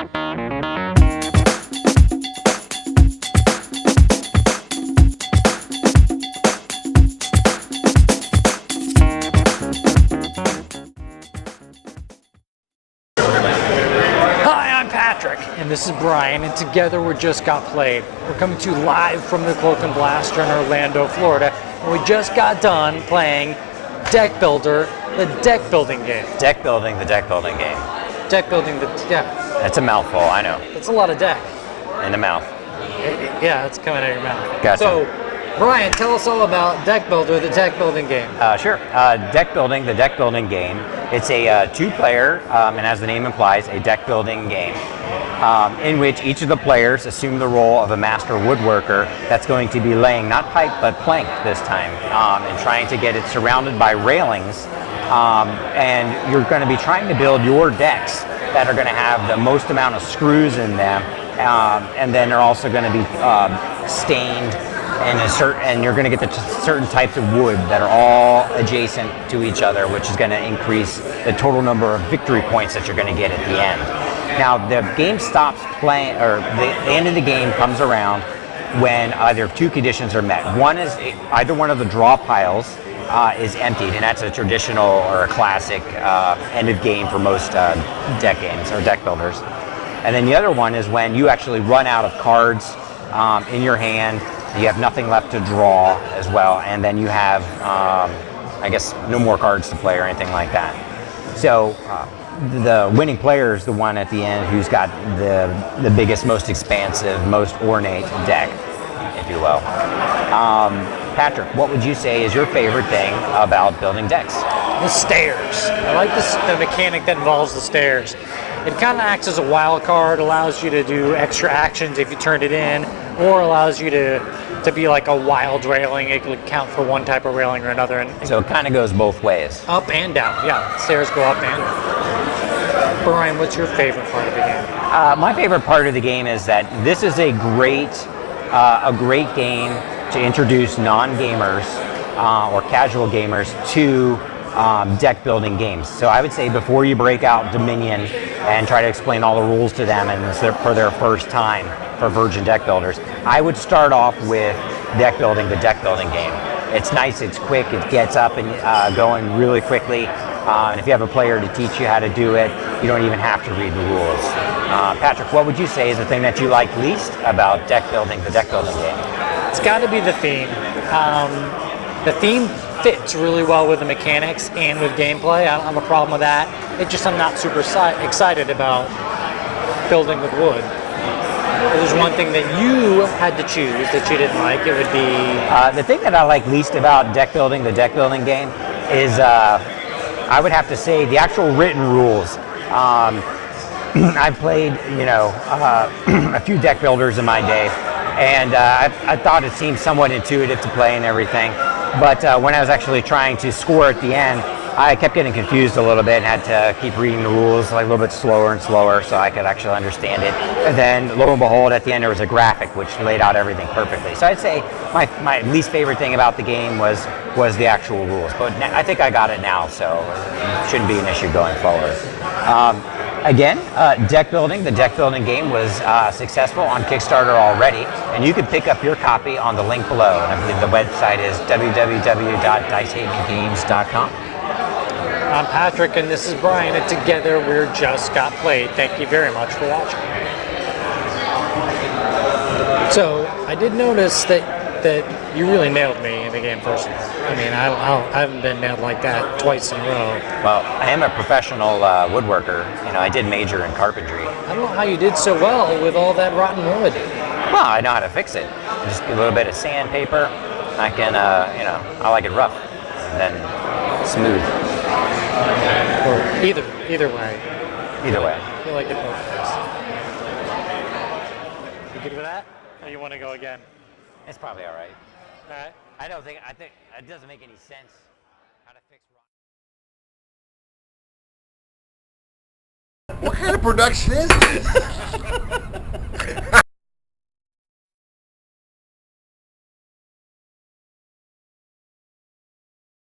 And this is Brian, and together we're Just Got Played. We're coming to you live from the Cloak and Blaster in Orlando, Florida, and we just got done playing Deck Builder, the deck building game. Deck building, the deck building game. Deck building, yeah. That's a mouthful, I know. It's a lot of deck. In the mouth. Yeah, it's coming out of your mouth. Gotcha. So, Brian, tell us all about Deck Builder, the deck building game. Sure. Deck building, the deck building game. It's a two-player, and as the name implies, a deck building game. In which each of the players assume the role of a master woodworker that's going to be laying not pipe but plank this time, and trying to get it surrounded by railings, and you're going to be trying to build your decks that are going to have the most amount of screws in them, and then they're also going to be stained and you're going to get the certain types of wood that are all adjacent to each other, which is going to increase the total number of victory points that you're going to get at the end. Now, the game stops playing, or the end of the game comes around when either of two conditions are met. One is either one of the draw piles is emptied, and that's a traditional or a classic end of game for most deck games or deck builders. And then the other one is when you actually run out of cards in your hand, you have nothing left to draw as well, and then you have, I guess, no more cards to play or anything like that. So the winning player is the one at the end who's got the biggest, most expansive, most ornate deck, if you will. Patrick, what would you say is your favorite thing about building decks? The stairs. I like the mechanic that involves the stairs. It kind of acts as a wild card, allows you to do extra actions if you turn it in, or allows you to be like a wild railing. It could count for one type of railing or another. And so it kind of goes both ways. Up and down, yeah. Stairs go up and down. Brian, what's your favorite part of the game? My favorite part of the game is that this is a great game to introduce non-gamers or casual gamers to deck building games. So I would say before you break out Dominion and try to explain all the rules to them and for their first time for virgin deck builders, I would start off with Deck Building, the deck building game. It's nice, it's quick, it gets up and going really quickly. And if you have a player to teach you how to do it, you don't even have to read the rules. Patrick, what would you say is the thing that you like least about Deck Building, the deck building game? It's got to be the theme. The theme fits really well with the mechanics and with gameplay. I don't have a problem with that. It's just I'm not super excited about building with wood. If there's one thing that you had to choose that you didn't like, it would be... the thing that I like least about Deck Building, the deck building game, is I would have to say the actual written rules. I've played, a few deck builders in my day, and I thought it seemed somewhat intuitive to play and everything. But when I was actually trying to score at the end, I kept getting confused a little bit and had to keep reading the rules like a little bit slower and slower so I could actually understand it. And then, lo and behold, at the end there was a graphic which laid out everything perfectly. So I'd say my least favorite thing about the game was the actual rules. But I think I got it now, so it shouldn't be an issue going forward. Again, Deck Building, the deck building game was successful on Kickstarter already, and you can pick up your copy on the link below. And I believe the website is www.dicehavengames.com. I'm Patrick, and this is Brian, and together we're Just Got Played. Thank you very much for watching. So, I did notice that you really nailed me in the game personally. I mean, I haven't been nailed like that twice in a row. Well, I am a professional woodworker. I did major in carpentry. I don't know how you did so well with all that rotten wood. Well, I know how to fix it. Just a little bit of sandpaper. I can, I like it rough, and then smooth. Or either way. Either way. I feel like it both ways. You good with that? Or you want to go again? It's probably all right. All right. I think it doesn't make any sense how to fix What kind of production is this?